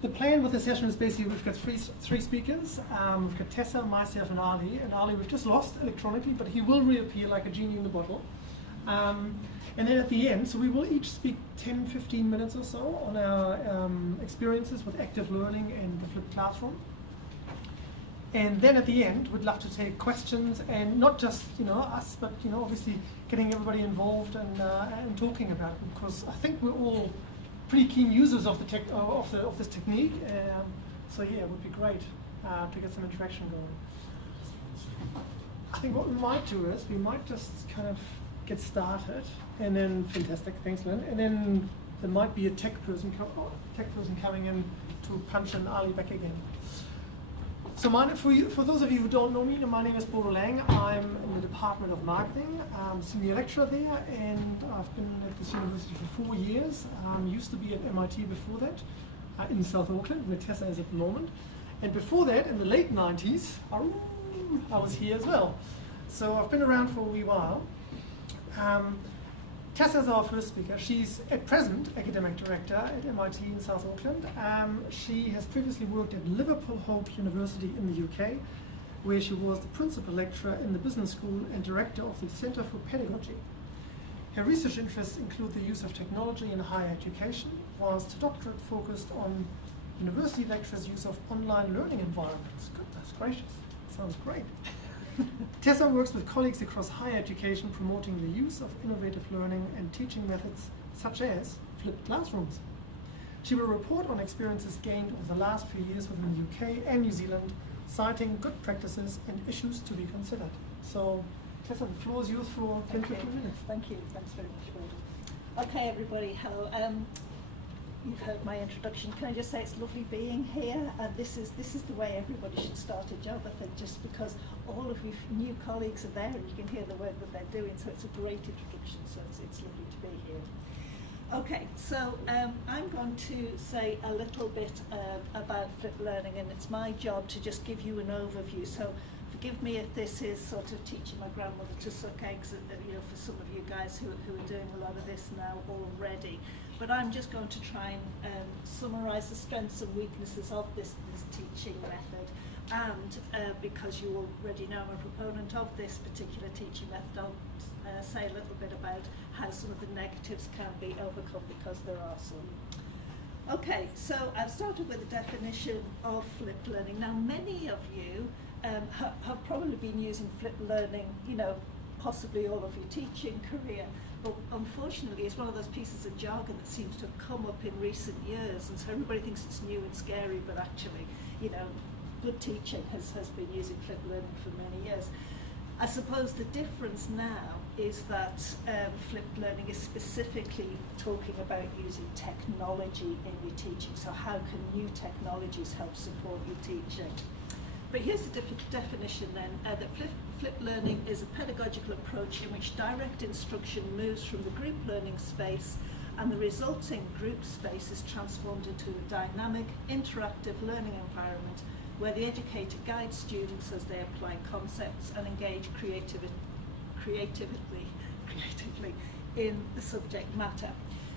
the plan with the session is basically we've got three speakers. We've got Tessa, myself, and Ali. And Ali we've just lost electronically, but he will reappear like a genie in the bottle. And then at the end, so we will each speak 10-15 minutes or so on our experiences with active learning and the flipped classroom. And then at the end, we'd love to take questions, and not just us, but obviously getting everybody involved and talking about it, because I think we're all pretty keen users of the of this technique. So yeah, it would be great to get some interaction going. I think what we might do is we might just kind of get started, and then fantastic, thanks, Lynn. And then there might be a tech person coming in to punch in Ali back again. So for those of you who don't know me, my name is Bodo. I'm in the Department of Marketing, senior lecturer there, and I've been at this university for 4 years. Used to be at MIT before that, in South Auckland, where Tessa is at the moment. And before that, in the late 90s, I was here as well. So I've been around for a wee while. Tessa is our first speaker. She's at present academic director at MIT in South Auckland. She has previously worked at Liverpool Hope University in the UK, where she was the principal lecturer in the business school and director of the Centre for Pedagogy. Her research interests include the use of technology in higher education, whilst her doctorate focused on university lecturers' use of online learning environments. Goodness gracious, sounds great. Tessa works with colleagues across higher education promoting the use of innovative learning and teaching methods such as flipped classrooms. She will report on experiences gained over the last few years within the UK and New Zealand, citing good practices and issues to be considered. So, Tessa, the floor is yours for 10-15 minutes. Thank you. Thanks very much, Bodo. Okay, everybody, hello. You've heard my introduction. Can I just say it's lovely being here? And this is the way everybody should start a job, I think, just because all of you new colleagues are there and you can hear the work that they're doing, so it's a great introduction, so it's lovely to be here. Okay, so I'm going to say a little bit about flipped learning, and it's my job to just give you an overview. So forgive me if this is sort of teaching my grandmother to suck eggs, for some of you guys who are doing a lot of this now already. But I'm just going to try and summarise the strengths and weaknesses of this teaching method. And because you already know I'm a proponent of this particular teaching method, I'll say a little bit about how some of the negatives can be overcome, because there are some. Okay, so I've started with a definition of flipped learning. Now, many of you have probably been using flipped learning, possibly all of your teaching career, but unfortunately it's one of those pieces of jargon that seems to have come up in recent years, and so everybody thinks it's new and scary, but actually, good teaching has been using flipped learning for many years. I suppose the difference now is that flipped learning is specifically talking about using technology in your teaching. So how can new technologies help support your teaching? But here's the definition then, that flipped learning is a pedagogical approach in which direct instruction moves from the group learning space, and the resulting group space is transformed into a dynamic, interactive learning environment where the educator guides students as they apply concepts and engage creatively in the subject matter.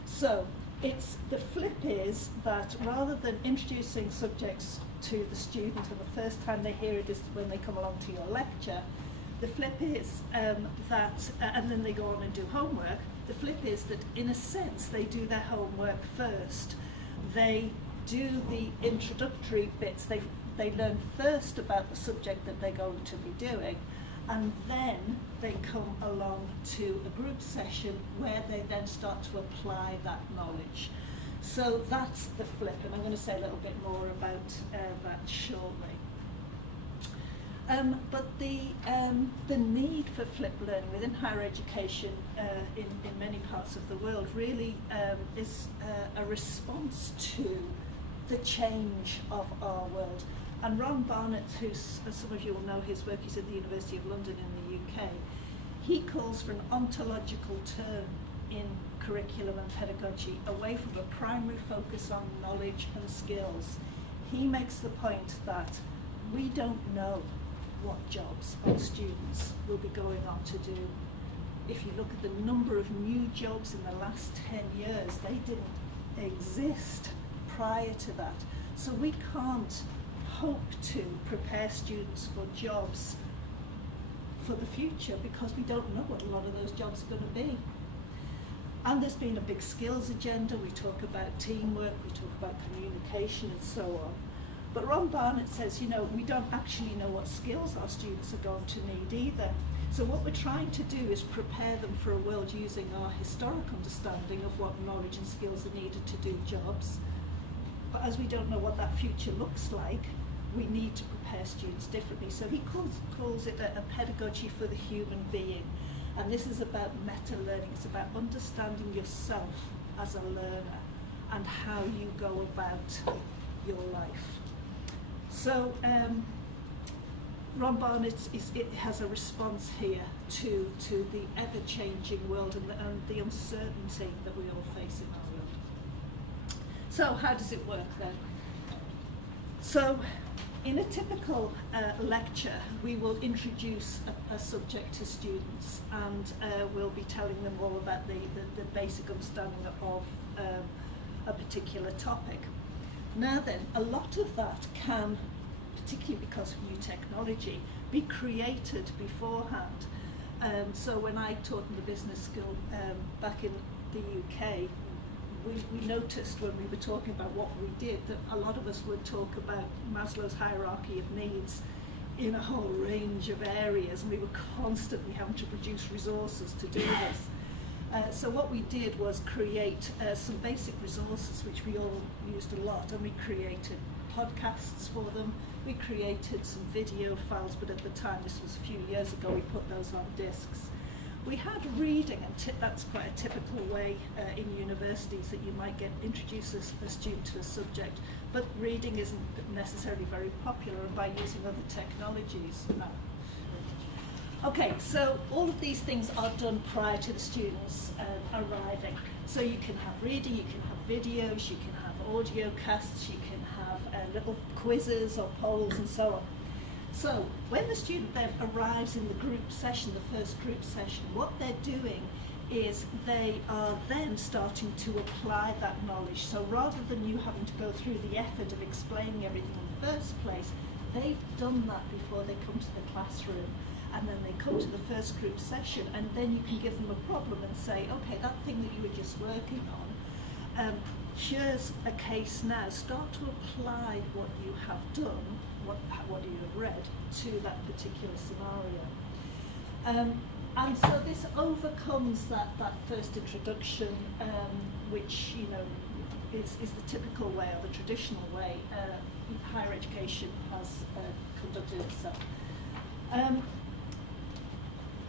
So the flip is that rather than introducing subjects to the student and the first time they hear it is when they come along to your lecture, the flip is that, and then they go on and do homework, the flip is that in a sense they do their homework first. They do the introductory bits, they learn first about the subject that they're going to be doing, and then they come along to a group session where they then start to apply that knowledge. So that's the flip, and I'm going to say a little bit more about that shortly. But the need for flipped learning within higher education in many parts of the world really is a response to the change of our world. And Ron Barnett, who, as some of you will know his work, he's at the University of London in the UK, he calls for an ontological turn in curriculum and pedagogy away from a primary focus on knowledge and skills. He makes the point that we don't know what jobs our students will be going on to do. If you look at the number of new jobs in the last 10 years, they didn't exist prior to that. So we can't hope to prepare students for jobs for the future because we don't know what a lot of those jobs are going to be. And there's been a big skills agenda. We talk about teamwork, we talk about communication and so on. But Ron Barnett says, you know, we don't actually know what skills our students are going to need either. So what we're trying to do is prepare them for a world using our historic understanding of what knowledge and skills are needed to do jobs. But as we don't know what that future looks like, we need to prepare students differently. So he calls it a pedagogy for the human being. And this is about meta-learning. It's about understanding yourself as a learner and how you go about your life. So Ron Barnett has a response here to the ever-changing world and the uncertainty that we all face in our world. So how does it work then? So in a typical lecture, we will introduce a subject to students, and we'll be telling them all about the basic understanding of a particular topic. Now then, a lot of that can, particularly because of new technology, be created beforehand. So when I taught in the business school back in the UK, we noticed when we were talking about what we did that a lot of us would talk about Maslow's hierarchy of needs in a whole range of areas, and we were constantly having to produce resources to do this. So what we did was create some basic resources which we all used a lot, and we created podcasts for them. We created some video files, but at the time, this was a few years ago, we put those on discs. We had reading, and that's quite a typical way in universities that you might get introduce a student to a subject, but reading isn't necessarily very popular, and by using other technologies. Okay, so all of these things are done prior to the students arriving. So you can have reading, you can have videos, you can have audio casts, you can have little quizzes or polls and so on. So when the student then arrives in the group session, the first group session, what they're doing is they are then starting to apply that knowledge. So rather than you having to go through the effort of explaining everything in the first place, they've done that before they come to the classroom. And then they come to the first group session, and then you can give them a problem and say, okay, that thing that you were just working on, here's a case now. Start to apply what you have done, what you have read, to that particular scenario. And so this overcomes that first introduction, which is the typical way or the traditional way higher education has conducted itself.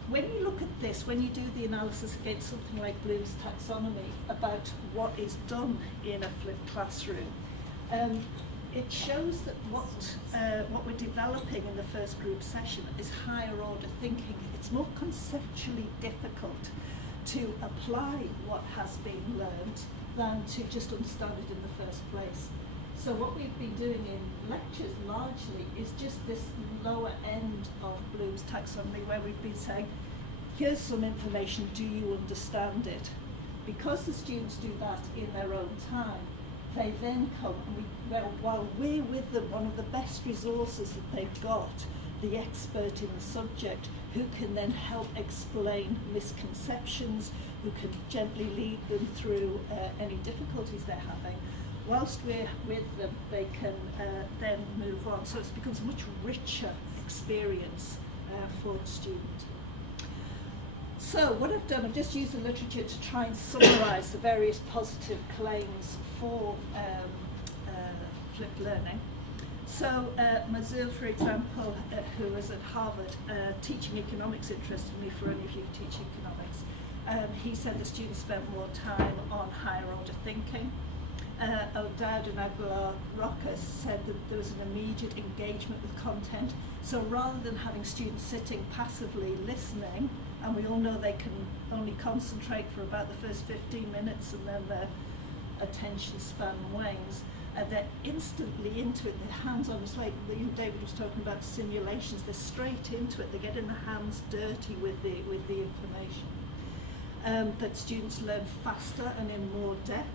When you look at this, when you do the analysis against something like Bloom's taxonomy about what is done in a flipped classroom, it shows that what we're developing in the first group session is higher order thinking. It's more conceptually difficult to apply what has been learned than to just understand it in the first place. So what we've been doing in lectures largely is just this lower end of Bloom's taxonomy, where we've been saying, here's some information, do you understand it? Because the students do that in their own time, they then come, and while we're with them, one of the best resources that they've got, the expert in the subject, who can then help explain misconceptions, who can gently lead them through any difficulties they're having. Whilst we're with them, they can then move on. So it becomes a much richer experience for the student. So what I've done, I've just used the literature to try and summarise the various positive claims for flipped learning. So Mazur, for example, who was at Harvard teaching economics, interestingly, for any of you who teach economics, he said the students spent more time on higher order thinking. O'Dowd and Aguilar-Roca said that there was an immediate engagement with content. So rather than having students sitting passively listening, and we all know they can only concentrate for about the first 15 minutes and then their attention span wanes, they're instantly into it, their hands on. It's like David was talking about simulations, they're straight into it, they're getting their hands dirty with the information. That students learn faster and in more depth.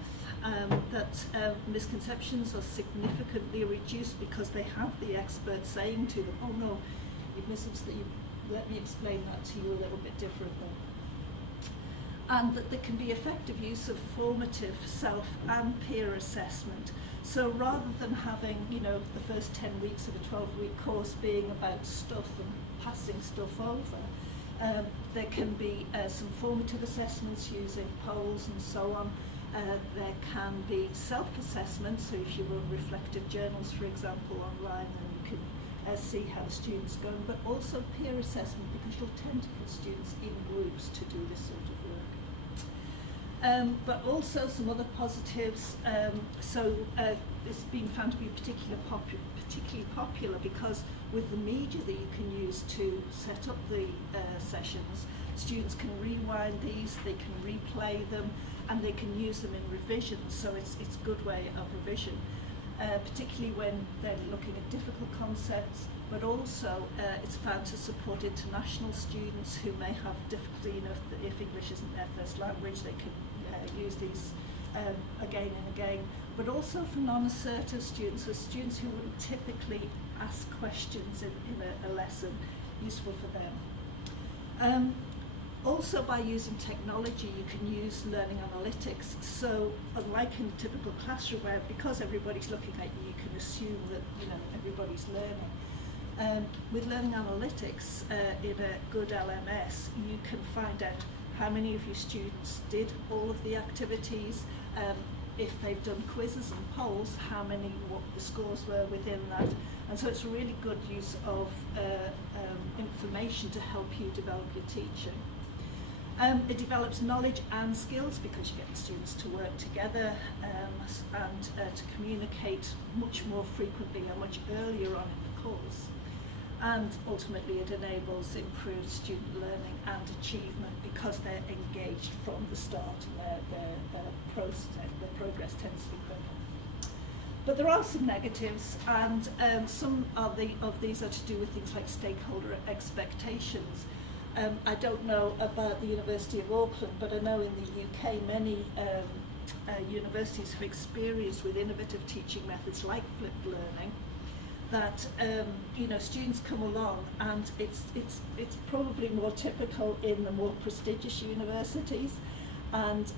that misconceptions are significantly reduced because they have the expert saying to them, oh no, you've misunderstood, let me explain that to you a little bit differently. And that there can be effective use of formative self and peer assessment. So rather than having, the first 10 weeks of a 12-week course being about stuff and passing stuff over, there can be some formative assessments using polls and so on. There can be self-assessment, so if you run reflective journals, for example, online, then you can see how the students go, but also peer assessment, because you'll tend to put students in groups to do this sort of work. But also some other positives. It's been found to be particularly popular because with the media that you can use to set up the sessions, students can rewind these, they can replay them, and they can use them in revision. So it's a good way of revision, particularly when they're looking at difficult concepts. But also it's found to support international students who may have difficulty, if English isn't their first language, they can use these again and again. But also for non-assertive students, or students who wouldn't typically ask questions in a lesson, useful for them. Also, by using technology, you can use learning analytics. So unlike in a typical classroom where, because everybody's looking at you, you can assume that everybody's learning. With learning analytics in a good LMS, you can find out how many of your students did all of the activities, if they've done quizzes and polls, what the scores were within that. And so it's a really good use of information to help you develop your teaching. It develops knowledge and skills because you get the students to work together and to communicate much more frequently and much earlier on in the course. And ultimately it enables improved student learning and achievement because they're engaged from the start and their progress tends to be quicker. But there are some negatives, and some of these are to do with things like stakeholder expectations. I don't know about the University of Auckland, but I know in the UK many universities have experienced with innovative teaching methods like flipped learning that students come along, and it's probably more typical in the more prestigious universities, and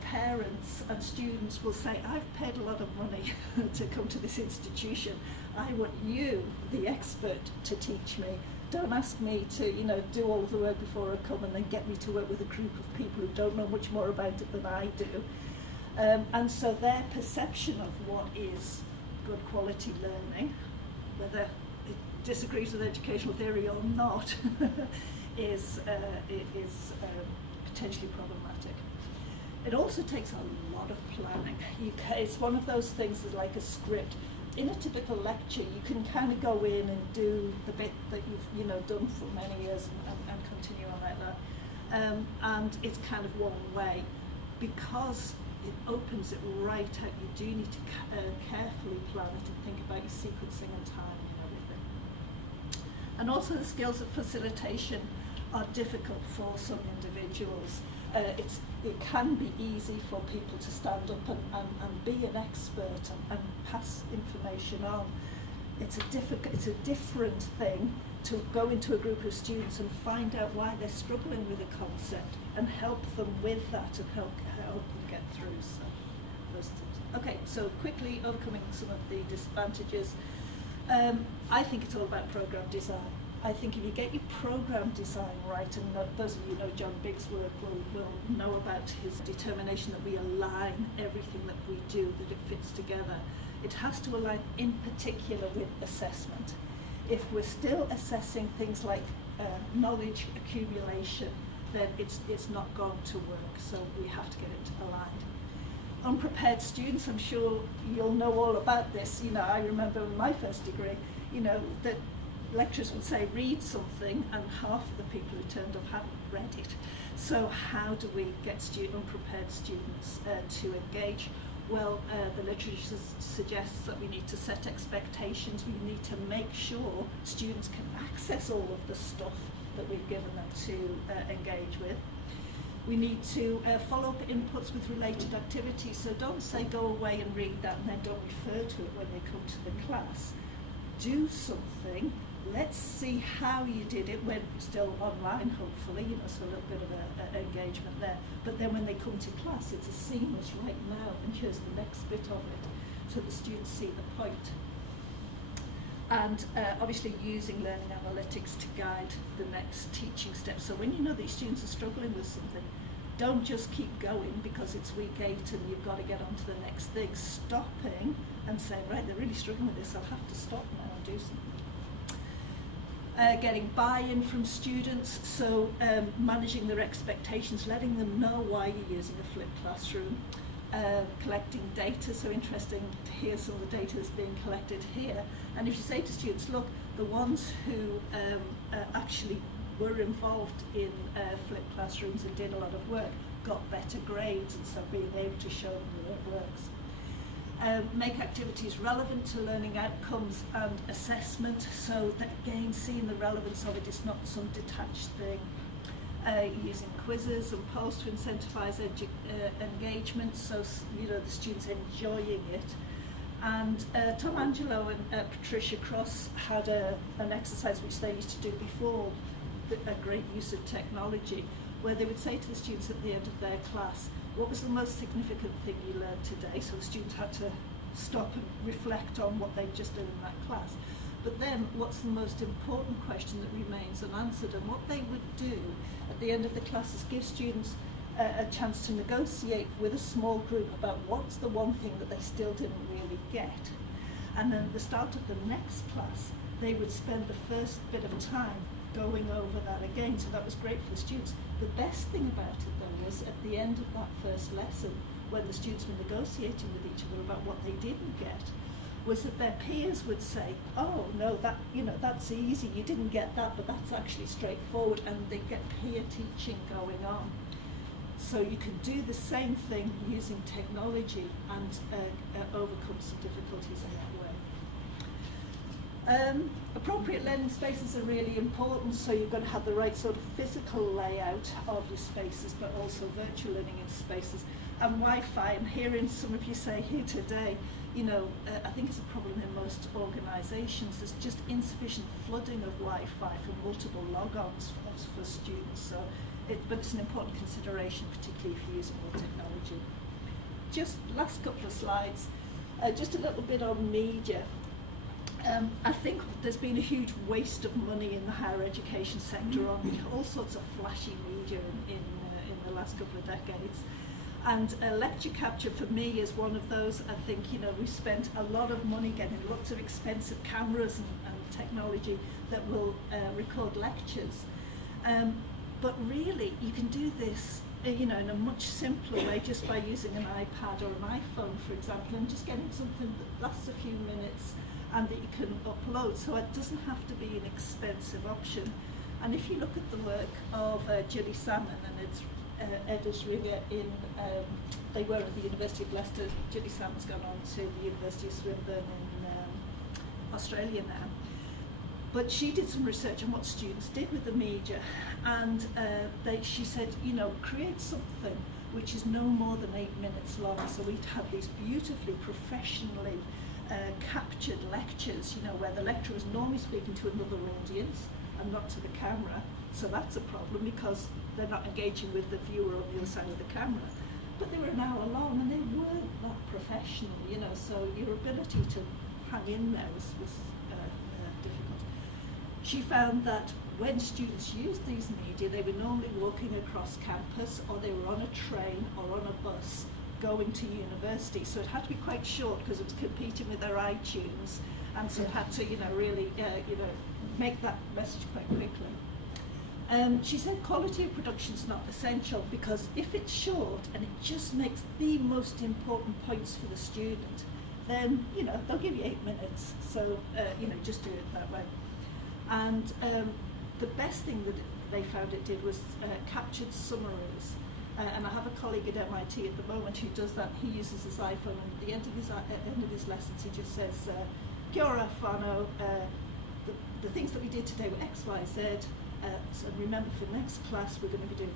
parents and students will say, I've paid a lot of money to come to this institution, I want you, the expert, to teach me. Don't ask me to do all of the work before I come and then get me to work with a group of people who don't know much more about it than I do. And so their perception of what is good quality learning, whether it disagrees with educational theory or not, is potentially problematic. It also takes a lot of planning. It's one of those things that's like a script. In a typical lecture, you can kind of go in and do the bit that you've done for many years and continue on like that. And it's kind of one way. Because it opens it right out, you do need to carefully plan it and think about your sequencing and timing and everything. And also the skills of facilitation are difficult for some individuals. It can be easy for people to stand up and be an expert and pass information on. It's a different thing to go into a group of students and find out why they're struggling with a concept and help them with that and help them get through those things. Okay, so quickly overcoming some of the disadvantages. I think it's all about program design. I think if you get your program design right, and those of you who know John Biggs' work will know about his determination that we align everything that we do, that it fits together. It has to align in particular with assessment. If we're still assessing things like knowledge accumulation, then it's not going to work, so we have to get it aligned. Unprepared students, I'm sure you'll know all about this. I remember in my first degree, that lecturers would say read something and half of the people who turned up hadn't read it. So how do we get unprepared students to engage? Well, the literature suggests that we need to set expectations. We need to make sure students can access all of the stuff that we've given them to engage with. We need to follow up inputs with related activities. So don't say go away and read that and then don't refer to it when they come to the class. Do something. Let's see how you did it when still online, hopefully, so a little bit of a engagement there. But then when they come to class, it's a seamless right now, and here's the next bit of it, so the students see the point. And obviously using learning analytics to guide the next teaching step. So when you know these students are struggling with something, don't just keep going because it's week 8 and you've got to get on to the next thing. Stopping and saying, right, they're really struggling with this, I'll have to stop now and do something. Getting buy-in from students, so managing their expectations, letting them know why you're using a flipped classroom. Collecting data, so interesting to hear some of the data that's being collected here. And if you say to students, look, the ones who actually were involved in flipped classrooms and did a lot of work got better grades, and so being able to show them that it works. Make activities relevant to learning outcomes and assessment, so that again, seeing the relevance of it is not some detached thing. Using quizzes and polls to incentivise engagement, so the students enjoying it. And Tom Angelo and Patricia Cross had an exercise which they used to do before, a great use of technology, where they would say to the students at the end of their class, what was the most significant thing you learned today? So the students had to stop and reflect on what they'd just done in that class. But then, what's the most important question that remains unanswered? And what they would do at the end of the class is give students a chance to negotiate with a small group about what's the one thing that they still didn't really get. And then at the start of the next class, they would spend the first bit of time going over that again. So that was great for the students. The best thing about it, though, was at the end of that first lesson, when the students were negotiating with each other about what they didn't get, was that their peers would say, oh no, that's easy, you didn't get that, but that's actually straightforward, and they get peer teaching going on. So you can do the same thing using technology and overcome some difficulties in that way. Appropriate learning spaces are really important, so you're going to have the right sort of physical layout of your spaces, but also virtual learning in spaces. And Wi-Fi, I'm hearing some of you say here today, I think it's a problem in most organisations. There's just insufficient flooding of Wi-Fi for multiple log-ons for students. But it's an important consideration, particularly if you're using more technology. Just last couple of slides, just a little bit on media. I think there's been a huge waste of money in the higher education sector on all sorts of flashy media in the last couple of decades. And lecture capture for me is one of those. I think we've spent a lot of money getting lots of expensive cameras and technology that will record lectures. But really, you can do this in a much simpler way just by using an iPad or an iPhone, for example, and just getting something that lasts a few minutes and that you can upload. So it doesn't have to be an expensive option. And if you look at the work of Julie Salmon and its Edis Riga they were at the University of Leicester. Julie Salmon's gone on to the University of Swinburne in Australia now. But she did some research on what students did with the media, and she said, create something which is no more than 8 minutes long. So we'd have these beautifully professionally captured lectures, where the lecturer is normally speaking to another audience and not to the camera. So that's a problem because they're not engaging with the viewer on the other side of the camera. But they were an hour long and they weren't that professional, so your ability to hang in there was difficult. She found that when students used these media, they were normally walking across campus, or they were on a train or on a bus going to university. So it had to be quite short because it was competing with their iTunes, and so it had to, really, make that message quite quickly. She said quality of production is not essential because if it's short and it just makes the most important points for the student, then they'll give you 8 minutes. So just do it that way. And the best thing that they found it did was captured summaries. And I have a colleague at MIT at the moment who does that. He uses his iPhone, and at the end of his lessons, he just says, "Kia ora whānau, the things that we did today were X, Y, Z. So remember, for next class, we're going to be doing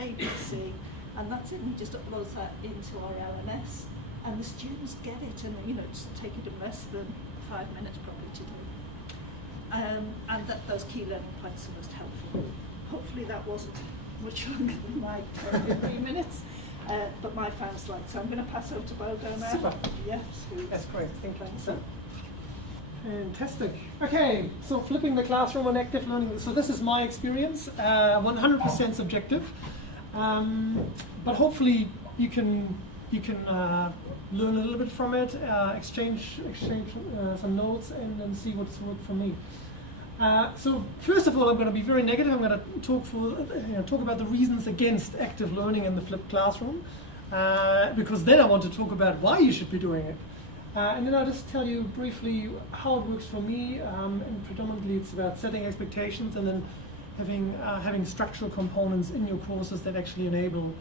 ABC, and that's it. And just uploads that into our LMS, and the students get it, and it's taken them less than 5 minutes probably to do. And that those key learning points are most helpful. Hopefully that wasn't much longer than my 15 minutes, but my fan slide. So I'm going to pass over to Bodo now. Super. Yes. That's great. Thank you. So, fantastic. Okay, so flipping the classroom on active learning. So this is my experience, 100% subjective, but hopefully you can learn a little bit from it, exchange some notes, and then see what's worked for me. So first of all, I'm going to be very negative. I'm going to talk about the reasons against active learning in the flipped classroom, because then I want to talk about why you should be doing it. And then I'll just tell you briefly how it works for me, and predominantly it's about setting expectations and then having structural components in your courses that actually enable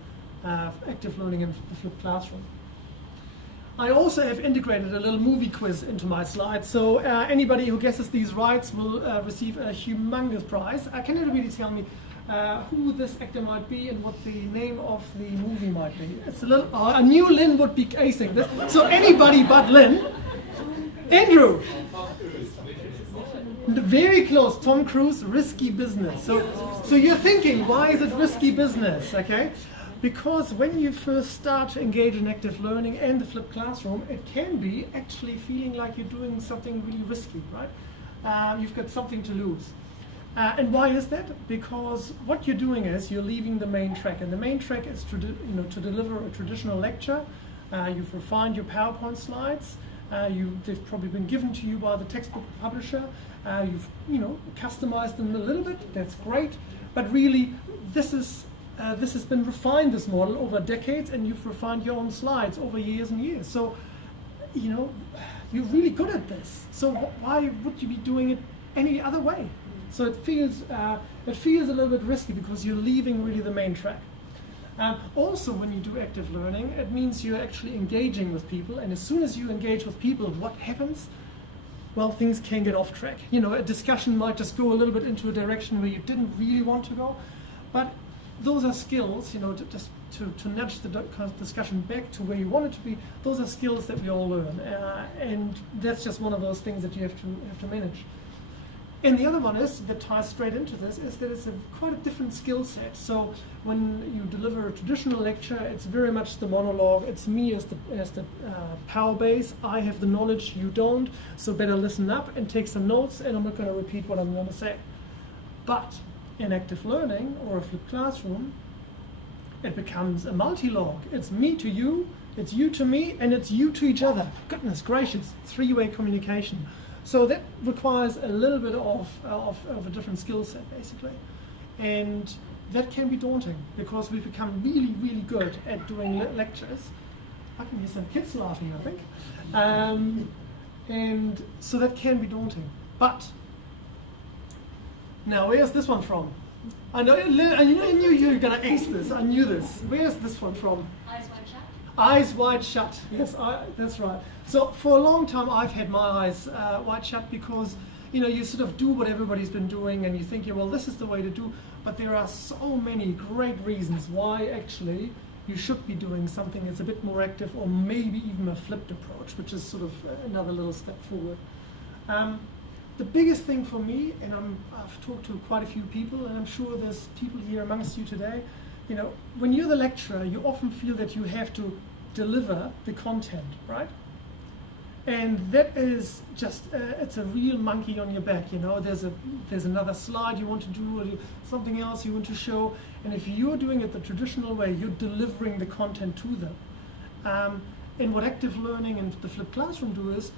active learning in the flipped classroom. I also have integrated a little movie quiz into my slides, so anybody who guesses these right will receive a humongous prize. Can anybody tell me who this actor might be and what the name of the movie might be? It's a new Lynn would be acing this, so anybody but Lynn. Andrew. Very close. Tom Cruise, Risky Business. So you're thinking, why is it risky business? Okay. Because when you first start to engage in active learning and the flipped classroom, it can be actually feeling like you're doing something really risky, right? You've got something to lose. And why is that? Because what you're doing is you're leaving the main track, and the main track is to deliver a traditional lecture. You've refined your PowerPoint slides. They've probably been given to you by the textbook publisher. You've customized them a little bit. That's great, but really this has been refined, this model, over decades, and you've refined your own slides over years and years. So, you're really good at this. So why would you be doing it any other way? So it feels a little bit risky because you're leaving really the main track. Also, when you do active learning, it means you're actually engaging with people, and as soon as you engage with people, what happens? Well, things can get off track. A discussion might just go a little bit into a direction where you didn't really want to go, but those are skills, to nudge the discussion back to where you want it to be. Those are skills that we all learn, and that's just one of those things that you have to manage. And the other one that ties straight into this is that it's quite a different skill set. So when you deliver a traditional lecture, it's very much the monologue. It's me as the power base. I have the knowledge, you don't. So better listen up and take some notes. And I'm not going to repeat what I'm going to say. But in active learning or a flipped classroom, it becomes a multi-log. It's me to you, it's you to me, and it's you to each other. Goodness gracious, three-way communication. So that requires a little bit of a different skill set, basically. And that can be daunting because we've become really, really good at doing lectures. I can hear some kids laughing, I think. And so that can be daunting. But now, where's this one from? I knew you were going to ace this. I knew this. Where's this one from? Eyes wide shut. Eyes wide shut. Yes, that's right. So for a long time, I've had my eyes wide shut because you sort of do what everybody's been doing, and you think, well, this is the way to do. But there are so many great reasons why actually you should be doing something that's a bit more active, or maybe even a flipped approach, which is sort of another little step forward. The biggest thing for me, and I've talked to quite a few people, and I'm sure there's people here amongst you today, when you're the lecturer, you often feel that you have to deliver the content, right? And that is just, it's a real monkey on your back, There's another slide you want to do, or something else you want to show, and if you're doing it the traditional way, you're delivering the content to them. And what active learning and the flipped classroom do is,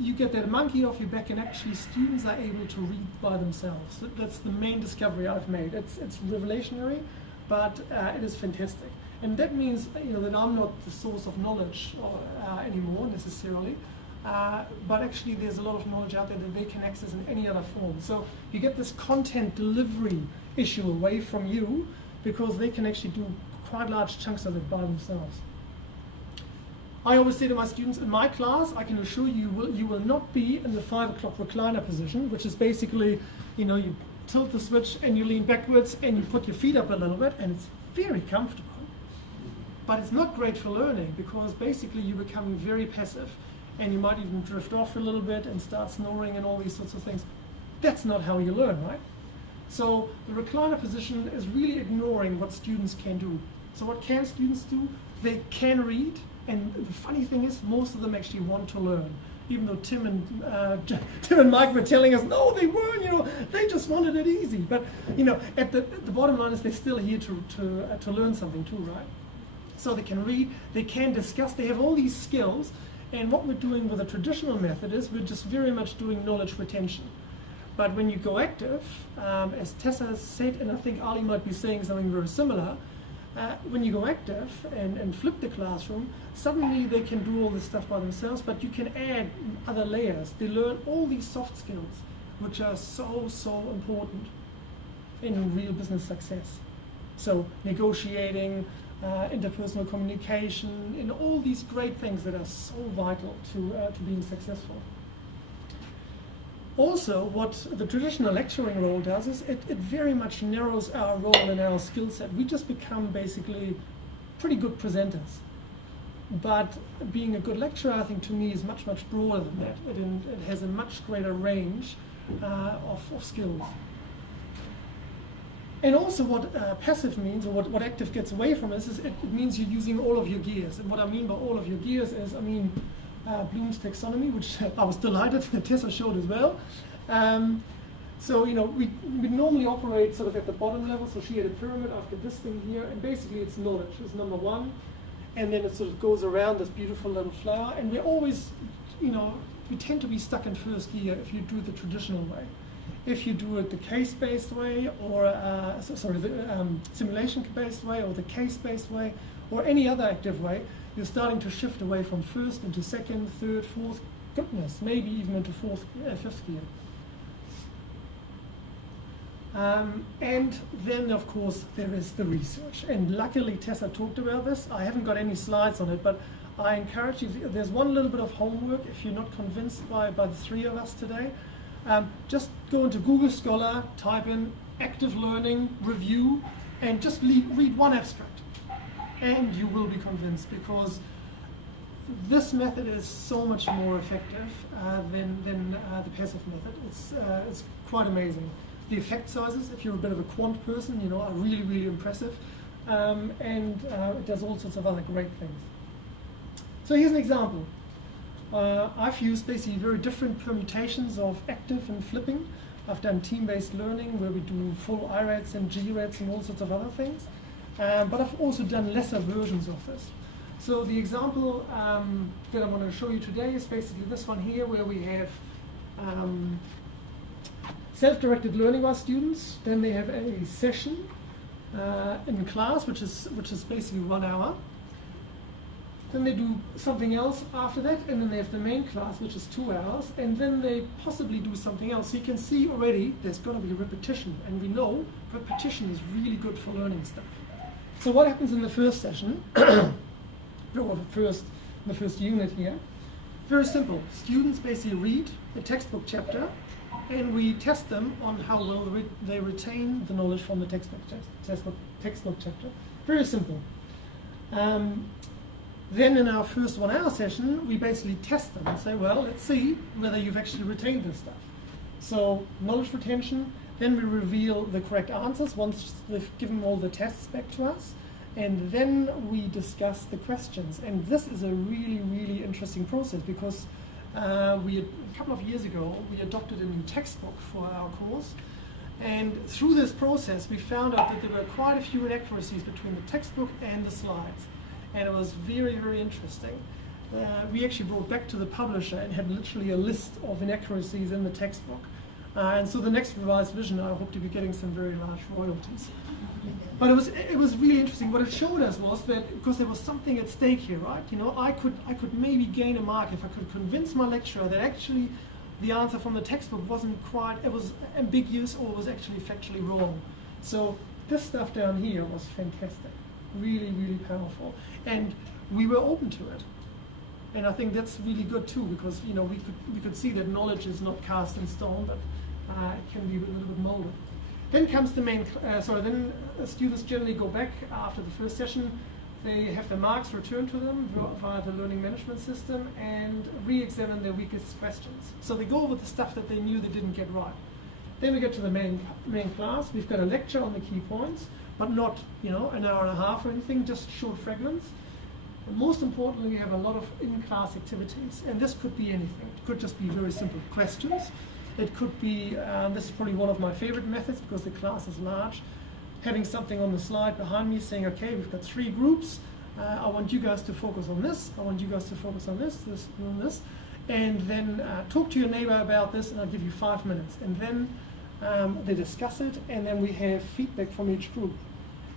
you get that monkey off your back, and actually students are able to read by themselves. That's the main discovery I've made. It's revelationary, but it is fantastic. And that means that I'm not the source of knowledge anymore necessarily, but actually there's a lot of knowledge out there that they can access in any other form. So you get this content delivery issue away from you because they can actually do quite large chunks of it by themselves. I always say to my students, in my class, I can assure you, you will not be in the 5 o'clock recliner position, which is basically, you tilt the switch and you lean backwards and you put your feet up a little bit, and it's very comfortable. But it's not great for learning, because basically you're becoming very passive, and you might even drift off a little bit and start snoring and all these sorts of things. That's not how you learn, right? So the recliner position is really ignoring what students can do. So what can students do? They can read, and the funny thing is, most of them actually want to learn. Even though Tim and Mike were telling us, no, they weren't, they just wanted it easy. But, at the bottom line is they're still here to learn something too, right? So they can read, they can discuss, they have all these skills. And what we're doing with the traditional method is we're just very much doing knowledge retention. But when you go active, as Tessa said, and I think Ali might be saying something very similar, when you go active and flip the classroom, suddenly they can do all this stuff by themselves, but you can add other layers. They learn all these soft skills, which are so important in real business success. So negotiating, interpersonal communication, and all these great things that are so vital to being successful. Also, what the traditional lecturing role does is it very much narrows our role and our skill set. We just become basically pretty good presenters. But being a good lecturer, I think, to me, is much broader than that. It has a much greater range of skills. And also what passive means, or what active gets away from us, is it means you're using all of your gears. And what I mean by all of your gears is, Bloom's taxonomy, which I was delighted that Tessa showed as well. So, we normally operate sort of at the bottom level. So she had a pyramid after this thing here, and basically it's knowledge is number one. And then it sort of goes around this beautiful little flower. And we're always, we tend to be stuck in first gear if you do it the traditional way. If you do it the case-based way, or the simulation-based way, or the case-based way, or any other active way, you're starting to shift away from first into second, third, fourth, goodness, maybe even into fifth gear. And then, of course, there is the research. And luckily, Tessa talked about this. I haven't got any slides on it, but I encourage you, there's one little bit of homework if you're not convinced by the three of us today. Just go into Google Scholar, type in active learning review, and just read one abstract. And you will be convinced, because this method is so much more effective than the passive method. It's quite amazing. The effect sizes, if you're a bit of a quant person, are really impressive. And it does all sorts of other great things. So here's an example. I've used basically very different permutations of active and flipping. I've done team-based learning, where we do full I-rates and G-rates and all sorts of other things. But I've also done lesser versions of this. So the example that I want to show you today is basically this one here, where we have self-directed learning by students. Then they have a session in class, which is basically 1 hour. Then they do something else after that, and then they have the main class, which is 2 hours, and then they possibly do something else. So you can see already there's going to be repetition, and we know repetition is really good for learning stuff. So what happens in the first session, or the first unit here? Very simple. Students basically read a textbook chapter, and we test them on how well they retain the knowledge from the textbook chapter. Very simple. Then in our first 1 hour session, we basically test them and say, well, let's see whether you've actually retained this stuff. So knowledge retention, then we reveal the correct answers once they've given all the tests back to us. And then we discuss the questions. And this is a really interesting process, because a couple of years ago, we adopted a new textbook for our course. And through this process, we found out that there were quite a few inaccuracies between the textbook and the slides. And it was very interesting. We actually brought back to the publisher and had literally a list of inaccuracies in the textbook. And so the next revised version, I hope to be getting some very large royalties. But it was really interesting. What it showed us was that, because there was something at stake here, right? I could maybe gain a mark if I could convince my lecturer that actually the answer from the textbook wasn't quite, it was ambiguous, or was actually factually wrong. So this stuff down here was fantastic. Really powerful. And we were open to it. And I think that's really good too, because we could see that knowledge is not cast in stone, but it can be a little bit molded. Then comes the main, then students generally go back after the first session. They have their marks returned to them via the learning management system and re-examine their weakest questions. So they go over the stuff that they knew they didn't get right. Then we get to the main class. We've got a lecture on the key points, but not an hour and a half or anything, just short fragments. And most importantly, we have a lot of in-class activities, and this could be anything. It could just be very simple questions. It could be, this is probably one of my favorite methods because the class is large, having something on the slide behind me saying, okay, we've got 3 groups. I want you guys to focus on this. I want you guys to focus on this, this, and this. And then talk to your neighbor about this, and I'll give you 5 minutes. And then they discuss it, and then we have feedback from each group.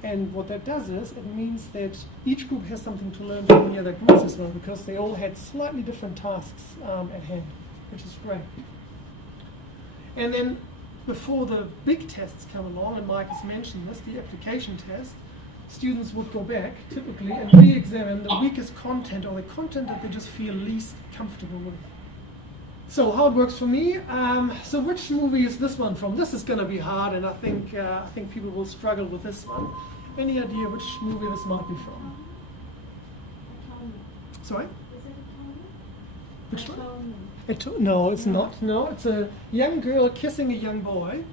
And what that does is, it means that each group has something to learn from the other groups as well, because they all had slightly different tasks at hand, which is great. And then before the big tests come along, and Mike has mentioned this, the application test, students would go back typically and re-examine the weakest content or the content that they just feel least comfortable with. So how it works for me, so which movie is this one from? This is going to be hard, and I think people will struggle with this one. Any idea which movie this might be from? Sorry? Which one? No, it's not. No, it's a young girl kissing a young boy.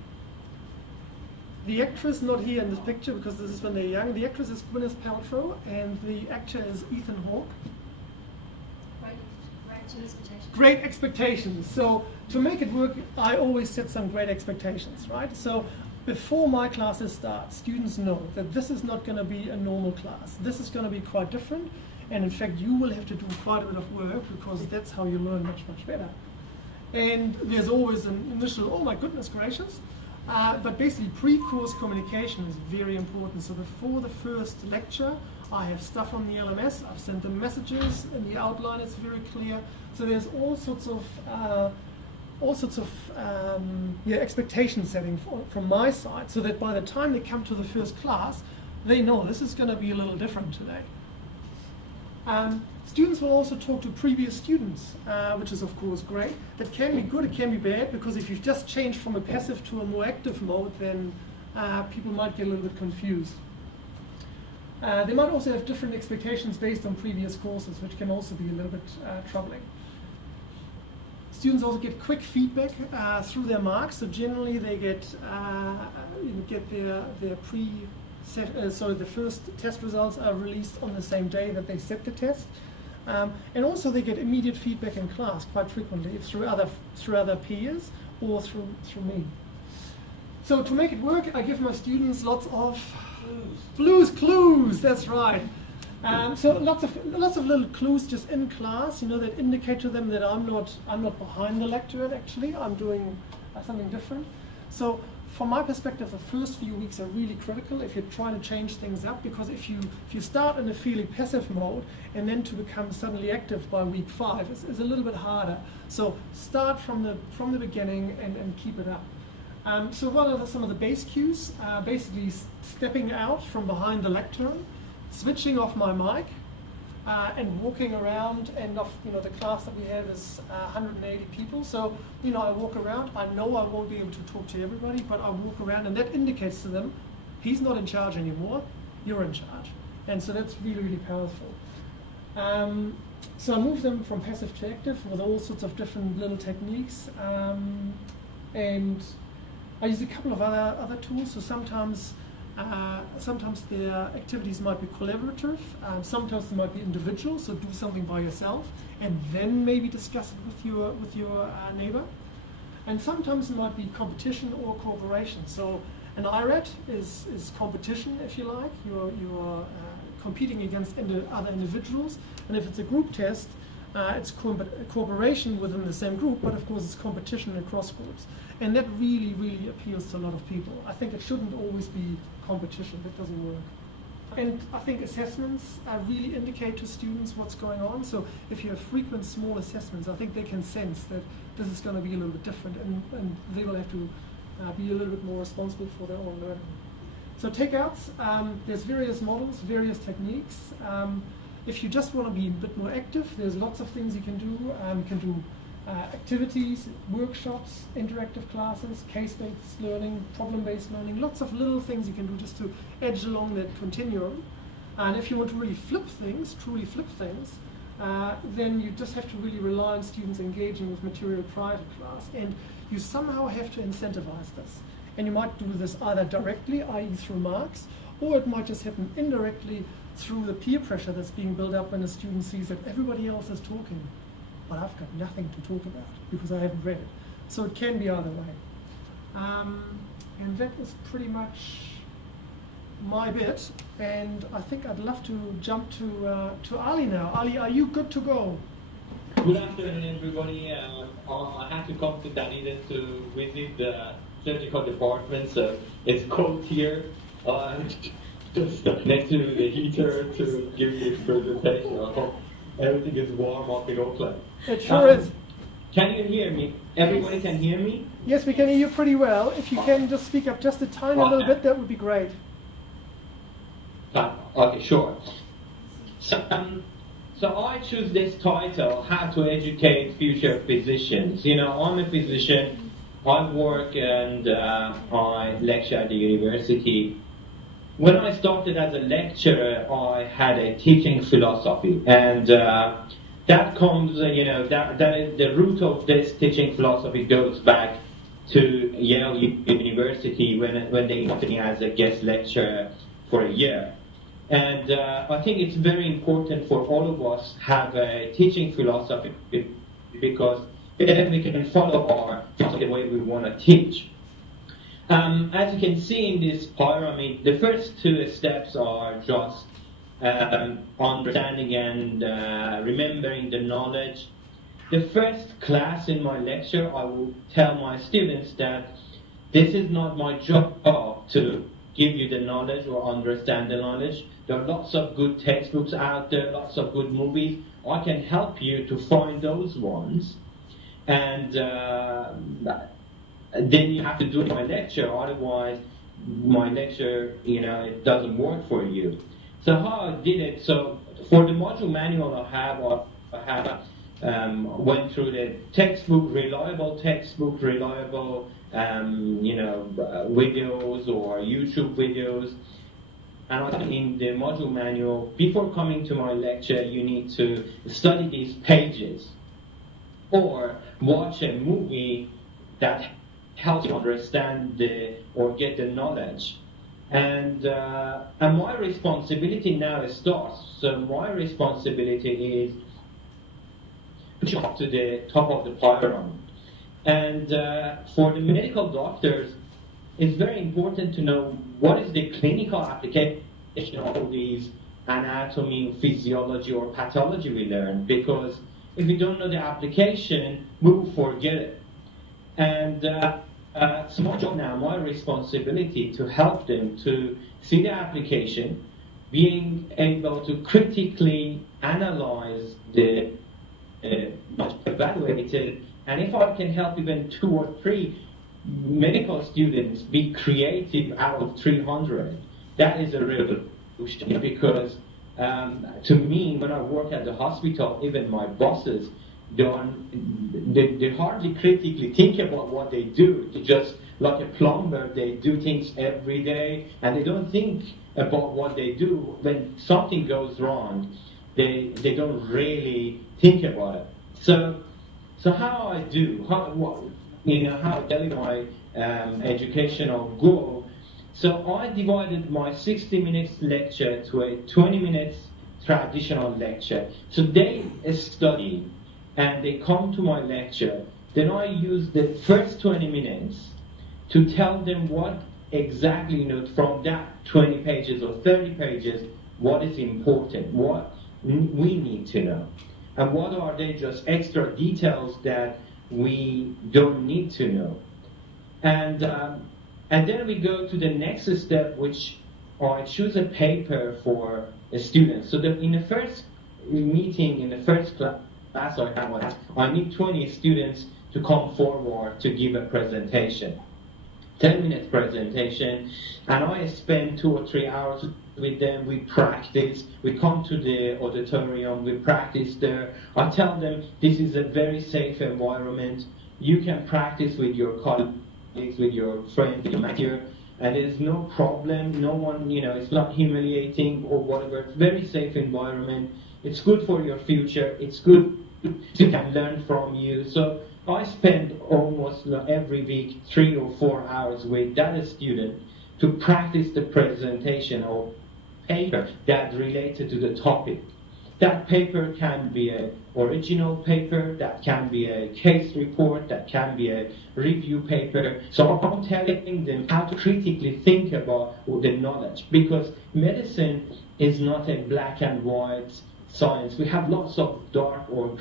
The actress not here in this picture because this is when they're young. The actress is Gwyneth Paltrow, and the actor is Ethan Hawke. Great expectations. So to make it work, I always set some great expectations, right? So before my classes start, students know that this is not going to be a normal class. This is going to be quite different. And in fact, you will have to do quite a bit of work because that's how you learn much, much better. And there's always an initial, oh my goodness gracious. But basically, pre-course communication is very important. So before the first lecture, I have stuff on the LMS. I've sent them messages. In the outline, it's very clear. So there's all sorts of expectation setting from my side, so that by the time they come to the first class, they know this is going to be a little different today. Students will also talk to previous students, which is of course great. That can be good, it can be bad, because if you've just changed from a passive to a more active mode, then people might get a little bit confused. They might also have different expectations based on previous courses, which can also be a little bit troubling. Students also get quick feedback through their marks, so generally they get their the first test results are released on the same day that they set the test. And also they get immediate feedback in class quite frequently through other peers or through me. So to make it work, I give my students lots of clues. That's right. So lots of little clues just in class, that indicate to them that I'm not behind the lectern. Actually, I'm doing something different. So from my perspective, the first few weeks are really critical if you're trying to change things up, because if you start in a fairly passive mode and then to become suddenly active by week 5 is a little bit harder. So start from the beginning and keep it up. So what are some of the base cues? Basically stepping out from behind the lectern, switching off my mic, and walking around. And the class that we have is 180 people. So I walk around. I know I won't be able to talk to everybody, but I walk around, and that indicates to them, he's not in charge anymore. You're in charge, and so that's really, really powerful. So I move them from passive to active with all sorts of different little techniques, and I use a couple of other tools. So sometimes their activities might be collaborative, sometimes they might be individual, so do something by yourself and then maybe discuss it with your neighbor. And sometimes it might be competition or cooperation. So an IRAT is competition, if you like. You're competing against other individuals, and if it's a group test, it's cooperation within the same group, but of course it's competition across groups. And that really, really appeals to a lot of people. I think it shouldn't always be competition. That doesn't work. And I think assessments really indicate to students what's going on. So if you have frequent small assessments, I think they can sense that this is going to be a little bit different, and they will have to be a little bit more responsible for their own learning. So takeouts, there's various models, various techniques. If you just want to be a bit more active, there's lots of things you can do. You can do activities, workshops, interactive classes, case-based learning, problem-based learning, lots of little things you can do just to edge along that continuum. And if you want to really flip things, truly flip things, then you just have to really rely on students engaging with material prior to class, and you somehow have to incentivize this. And you might do this either directly, i.e. through marks, or it might just happen indirectly through the peer pressure that's being built up when a student sees that everybody else is talking, but I've got nothing to talk about because I haven't read it. So it can be either way. And that is pretty much my bit, and I think I'd love to jump to Ali now. Ali, are you good to go? Good afternoon, everybody. I had to come to Dunedin to visit the surgical department, so it's cold here. Just next to the heater to give you this presentation. I hope everything is warm up in Auckland. It sure is. Can you hear me? Everybody can hear me? Yes, we can hear you pretty well. If you can just speak up just a tiny little bit, that would be great. Okay, sure. So I choose this title, How to Educate Future Physicians. You know, I'm a physician. I work and I lecture at the university. When I started as a lecturer, I had a teaching philosophy, and that comes, that is the root of this teaching philosophy goes back to Yale University when they invited me as a guest lecturer for a year. And I think it's very important for all of us to have a teaching philosophy because then we can follow the way we want to teach. As you can see in this pyramid, the first two steps are just understanding and remembering the knowledge. The first class in my lecture, I will tell my students that this is not my job to give you the knowledge or understand the knowledge. There are lots of good textbooks out there, lots of good movies. I can help you to find those ones. And then you have to do my lecture, otherwise my lecture, it doesn't work for you. So how I did it, so for the module manual I have went through the textbook, reliable, videos or YouTube videos. And I think in the module manual, before coming to my lecture, you need to study these pages or watch a movie that helps you understand or get the knowledge. And my responsibility now starts. So my responsibility is push up to the top of the pyramid. And for the medical doctors, it's very important to know what is the clinical application of all these anatomy, physiology, or pathology we learn. Because if we don't know the application, we will forget it. And it's my job now, my responsibility to help them to see the application, being able to critically analyze the evaluated, and if I can help even 2 or 3 medical students be creative out of 300, that is a revolution. Because to me, when I work at the hospital, even my bosses, they hardly critically think about what they do. They just, like a plumber, they do things every day, and they don't think about what they do. When something goes wrong, they don't really think about it. So how I do, how I deliver my educational goal. So I divided my 60 minutes lecture to a 20 minutes traditional lecture. So they study and they come to my lecture. Then I use the first 20 minutes to tell them what exactly, from that 20 pages or 30 pages, what is important, what we need to know. And what are they just extra details that we don't need to know. And then we go to the next step, which I choose a paper for a student. So in the first meeting, in the first class I need 20 students to come forward to give a presentation. 10-minute presentation, and I spend 2 or 3 hours to with them, we practice, we come to the auditorium, we practice there. I tell them this is a very safe environment. You can practice with your colleagues, with your friends, with your manager, and there's no problem, no one, it's not humiliating or whatever. It's a very safe environment. It's good for your future. It's good to can learn from you. So I spend almost every week 3 or 4 hours with that student to practice the presentation of paper that related to the topic. That paper can be an original paper, that can be a case report, that can be a review paper. So I'm telling them how to critically think about the knowledge, because medicine is not a black and white science. We have lots of dark or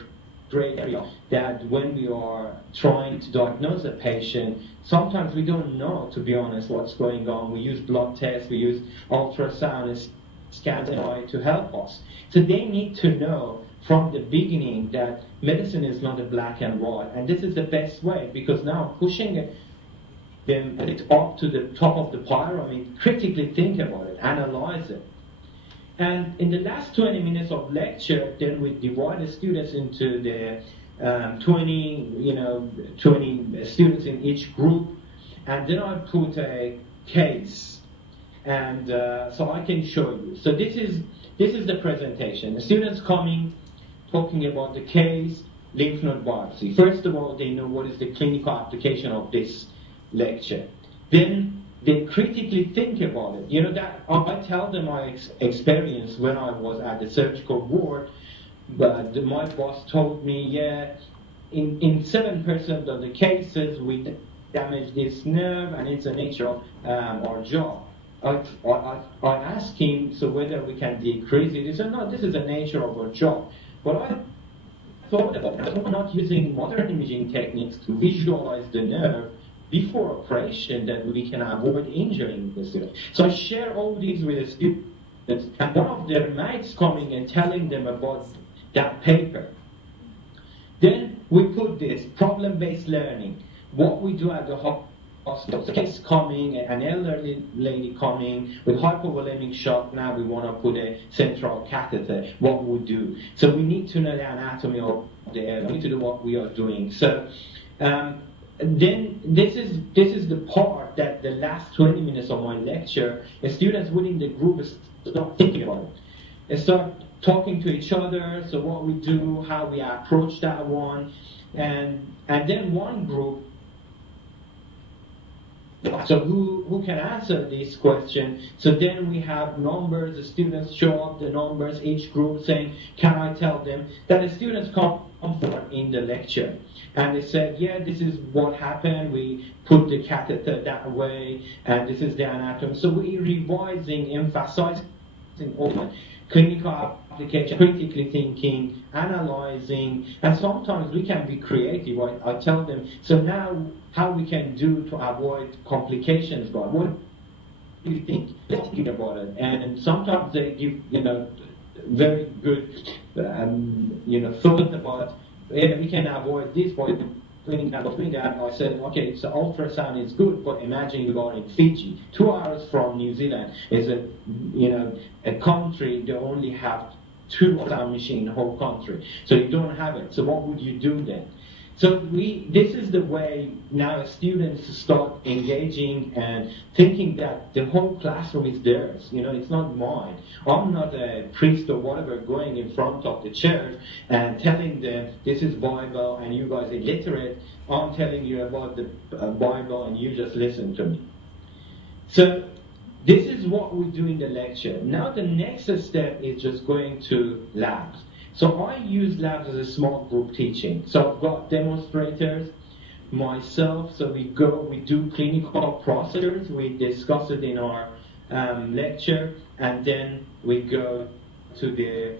gray area that when we are trying to diagnose a patient, sometimes we don't know, to be honest, what's going on. We use blood tests, we use ultrasound, scans to help us. So they need to know from the beginning that medicine is not a black and white. And this is the best way, because now pushing them up to the top of the pyramid, critically think about it, analyze it. And in the last 20 minutes of lecture, then we divide the students into the 20 students in each group, and then I put a case, and so I can show you. So this is the presentation. The students coming, talking about the case, lymph node biopsy. First of all, they know what is the clinical application of this lecture. Then they critically think about it. That I tell them my experience when I was at the surgical ward, but my boss told me, in 7% of the cases we damage this nerve, and it's the nature of our job. I asked him, so whether we can decrease it. He said, no, this is the nature of our job. But I thought about it. I'm not using modern imaging techniques to visualize the nerve before operation, that we can avoid injuring the student. So I share all these with the students, and one of their mates coming and telling them about that paper. Then we put this problem-based learning. What we do at the hospital, the case coming, an elderly lady coming with hypovolemic shock, now we want to put a central catheter, what we do. So we need to know the anatomy of the air, we need to know what we are doing. So then this is the part that the last 20 minutes of my lecture, the students within the group start thinking about it. They start talking to each other, so what we do, how we approach that one, and then one group, so who can answer this question? So then we have numbers, the students show up the numbers, each group saying, can I tell them? That the students come forward in the lecture. And they said, this is what happened, we put the catheter that way, and this is the anatomy. So we're revising, emphasizing all clinical application, critically thinking, analyzing, and sometimes we can be creative. I tell them, so now how we can do to avoid complications, but what do you think? Let's think about it. And sometimes they give, very good, thought about, we can avoid this by doing that. I said, okay, so ultrasound is good, but imagine you are in Fiji, 2 hours from New Zealand. Is a country they only have 2 ultrasound machines in the whole country, so you don't have it. So what would you do then? So this is the way now students start engaging and thinking that the whole classroom is theirs. It's not mine. I'm not a priest or whatever going in front of the church and telling them this is Bible and you guys are illiterate. I'm telling you about the Bible and you just listen to me. So this is what we do in the lecture. Now the next step is just going to labs. So I use labs as a small group teaching. So I've got demonstrators, myself, so we do clinical procedures, we discuss it in our lecture, and then we go to the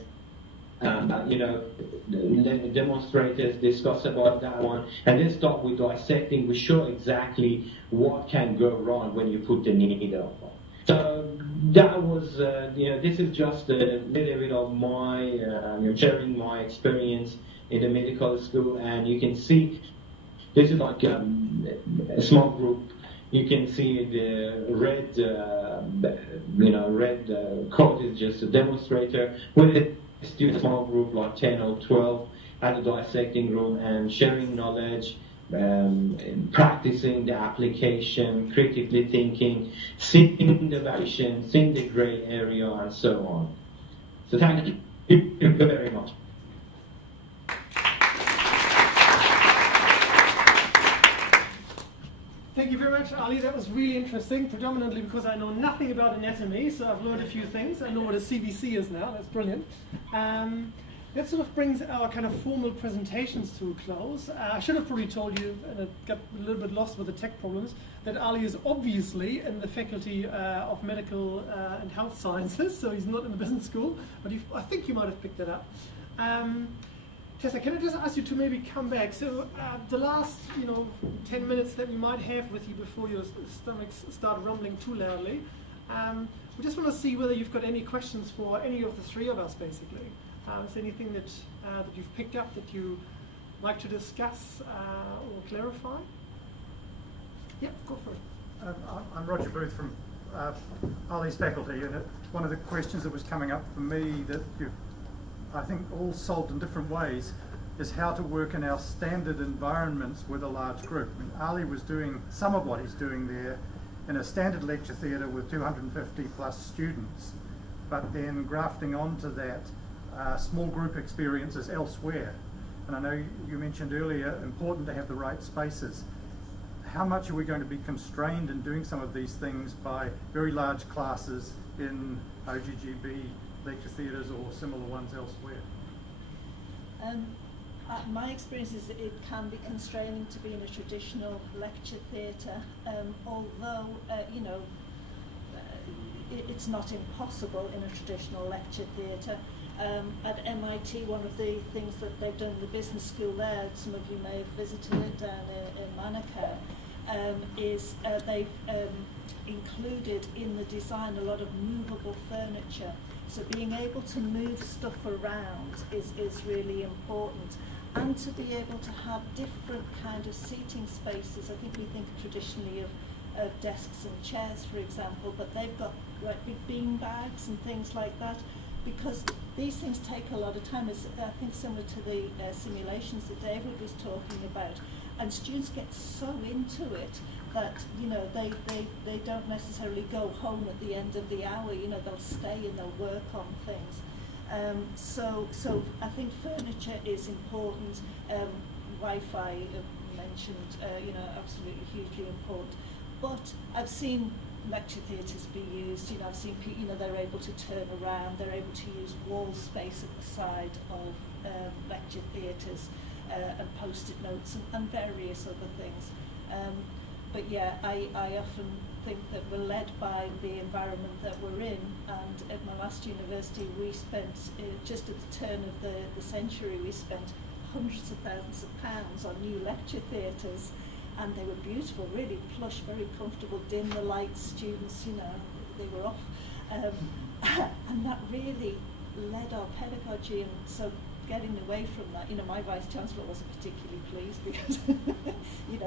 demonstrators, discuss about that one, and then start with dissecting. We show exactly what can go wrong when you put the needle on. So that was, this is just a little bit of my, sharing my experience in the medical school, and you can see this is like a small group You can see the red, coat is just a demonstrator with a student small group like 10 or 12 at the dissecting room and sharing knowledge, practicing the application, critically thinking, seeing the variation, seeing the gray area, and so on. So thank you very much. Thank you very much, Ali. That was really interesting, predominantly because I know nothing about anatomy, so I've learned a few things. I know what a CVC is now. That's brilliant. That sort of brings our kind of formal presentations to a close. I should have probably told you, and I got a little bit lost with the tech problems, that Ali is obviously in the Faculty of Medical and Health Sciences, so he's not in the business school, but I think you might have picked that up. Tessa, can I just ask you to maybe come back? So the last, 10 minutes that we might have with you before your stomachs start rumbling too loudly, we just want to see whether you've got any questions for any of the three of us, basically. Is there anything that you've picked up that you like to discuss or clarify? Yeah, go for it. I'm Roger Booth from Ali's faculty, and one of the questions that was coming up for me that you've, I think, all solved in different ways is how to work in our standard environments with a large group. I mean, Ali was doing some of what he's doing there in a standard lecture theatre with 250 plus students, but then grafting onto that small group experiences elsewhere. And I know you mentioned earlier, important to have the right spaces. How much are we going to be constrained in doing some of these things by very large classes in OGGB lecture theatres or similar ones elsewhere? My experience is that it can be constraining to be in a traditional lecture theatre, although it's not impossible in a traditional lecture theatre. At MIT, one of the things that they've done in the business school there, some of you may have visited it down in Monaco, is they've included in the design a lot of movable furniture. So being able to move stuff around is really important. And to be able to have different kind of seating spaces. I think we think traditionally of desks and chairs, for example, but they've got like big bean bags and things like that, because these things take a lot of time. It's, I think, similar to the simulations that David was talking about. And students get so into it that they don't necessarily go home at the end of the hour. They'll stay and they'll work on things. So I think furniture is important. Wi-Fi mentioned, absolutely hugely important. But I've seen lecture theatres be used. I've seen people, they're able to turn around. They're able to use wall space at the side of lecture theatres. And post-it notes and various other things. But yeah, I often think that we're led by the environment that we're in, and at my last university we spent, just at the turn of the century, we spent hundreds of thousands of pounds on new lecture theatres, and they were beautiful, really plush, very comfortable, dim the lights, students, they were off. And that really led our pedagogy, and so getting away from that, my Vice-Chancellor wasn't particularly pleased because,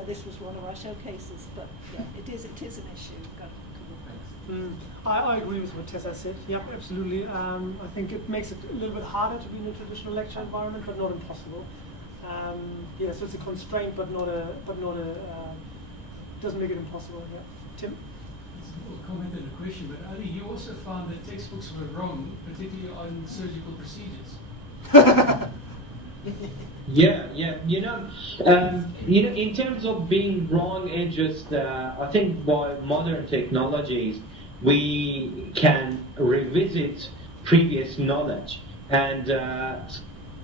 this was one of our showcases, but yeah, it is an issue. We've got a couple of things. I agree with what Tessa said. Yep, absolutely. I think it makes it a little bit harder to be in a traditional lecture environment, but not impossible. So it's a constraint, but not a doesn't make it impossible. Yeah, Tim. It's a little comment and a question, but Ali, you also found that textbooks were wrong, particularly on surgical procedures. Yeah. In terms of being wrong, it just I think by modern technologies we can revisit previous knowledge, and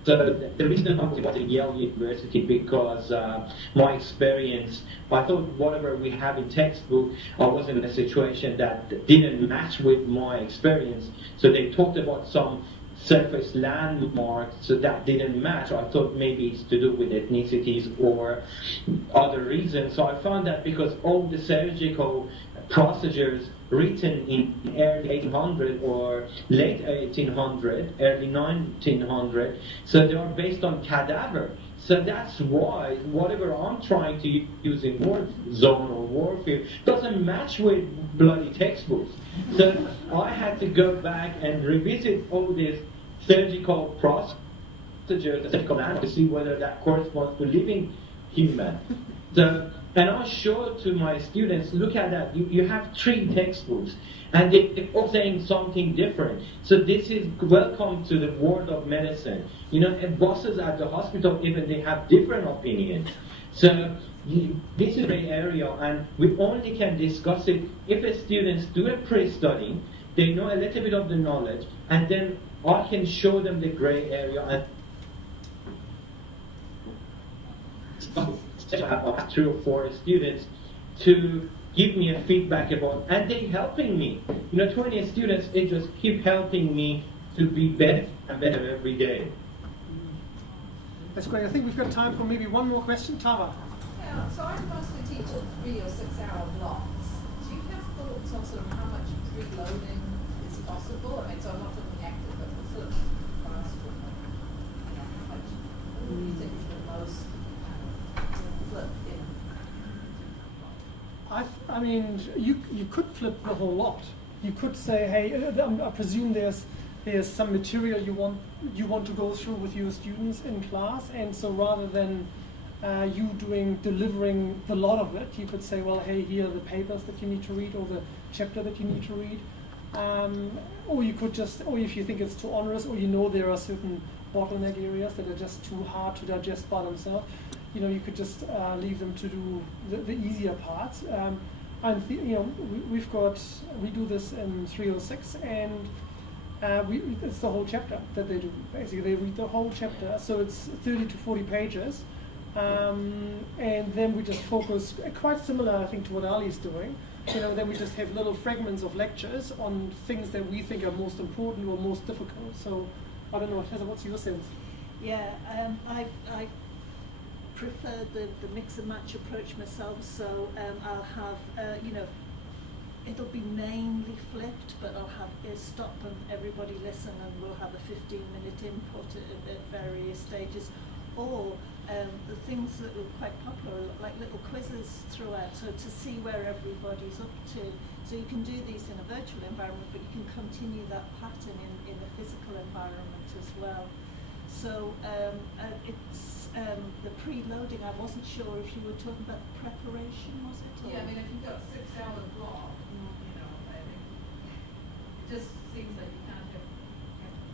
so the reason I was at Yale University because my experience, I thought whatever we have in textbook, I was in a situation that didn't match with my experience. So they talked about some surface landmarks, so that didn't match. I thought maybe it's to do with ethnicities or other reasons. So I found that because all the surgical procedures written in early 1800 or late 1800, early 1900, so they are based on cadaver. So that's why whatever I'm trying to use in war zone or warfare doesn't match with bloody textbooks. So I had to go back and revisit all these surgical procedures and surgical anatomy to see whether that corresponds to living human. So, and I showed to my students, look at that, you have 3 textbooks, and they're all saying something different. So this is welcome to the world of medicine. You know, and bosses at the hospital, even they have different opinions. So this is an area, and we only can discuss it if the students do a pre-study, they know a little bit of the knowledge, and then I can show them the gray area and I have 3 or 4 students to give me a feedback about, and they helping me. You know, 20 students, they just keep helping me to be better and better every day. That's great. I think we've got time for maybe one more question. Tava. Yeah, so I mostly teach in 3 or 6 hour blocks. Do you have thoughts on sort of how much preloading is possible? I mean, so I'm not talking active, but the flip classroom. You know, how much do you think is the most flip in? I mean, you could flip the whole lot. You could say, hey, I presume there's some material you want to go through with your students in class, and so rather than you delivering the lot of it, you could say, well, hey, here are the papers that you need to read, or the chapter that you need to read, or you could just, or if you think it's too onerous, or you know there are certain bottleneck areas that are just too hard to digest by themselves, you know, you could just leave them to do the easier parts. And you know, we do this in 306, and it's the whole chapter that they do. Basically, they read the whole chapter, so it's 30 to 40 pages, and then we just focus, quite similar, I think, to what Ali's doing. You know, then we just have little fragments of lectures on things that we think are most important or most difficult. So, I don't know, Tessa, what's your sense? Yeah, I prefer the mix and match approach myself. So I'll have, you know, it'll be mainly flipped, but I'll have stop and everybody listen, and we'll have a 15-minute input at various stages. Or the things that were quite popular, like little quizzes throughout, so to see where everybody's up to. So you can do these in a virtual environment, but you can continue that pattern in the physical environment as well. So it's the preloading. I wasn't sure if you were talking about preparation, was it? Or? Yeah, I mean, if you've got a 6 hour block, you know, I think it just seems like you can't have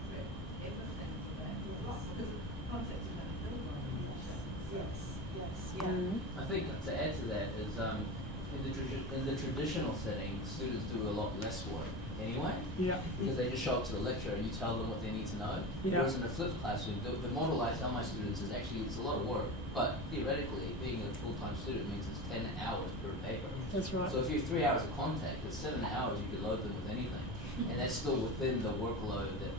flip everything for that block, because the concepts are going to build on it. Yes, yeah. I think to add to that is in the traditional setting, students do a lot less work anyway, because they just show up to the lecture and you tell them what they need to know. Whereas in a flipped classroom, the model I tell my students is actually, it's a lot of work, but theoretically, being a full-time student means it's 10 hours per paper. That's right. So if you have 3 hours of contact, it's 7 hours you could load them with anything, and that's still within the workload that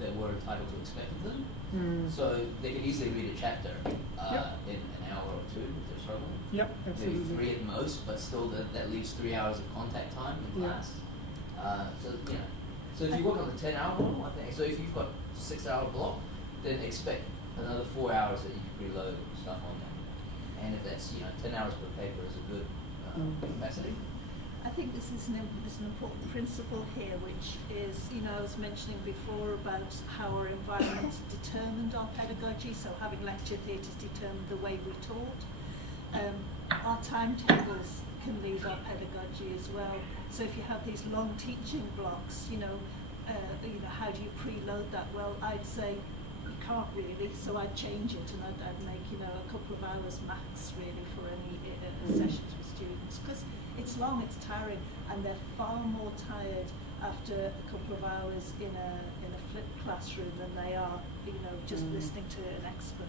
that we're entitled to expect of them. So they can easily read a chapter in an hour or 2 if they're struggling. Yep, absolutely. Maybe 3 at most, but still that leaves 3 hours of contact time in class. So you know, so if you work on the 10-hour model, I think. So if you've got 6 hour block, then expect another 4 hours that you can preload stuff on there. And if that's 10 hours per paper is a good capacity. I think this is an important principle here, which is, I was mentioning before about how our environment determined our pedagogy, so having lecture theatres determined the way we taught. Our timetables can lead our pedagogy as well. So if you have these long teaching blocks, how do you preload that? Well, I'd say you can't really, so I'd change it, and I'd make, a couple of hours max really for any sessions with students, because it's long, it's tiring, and they're far more tired after a couple of hours in a flipped classroom than they are, just listening to an expert.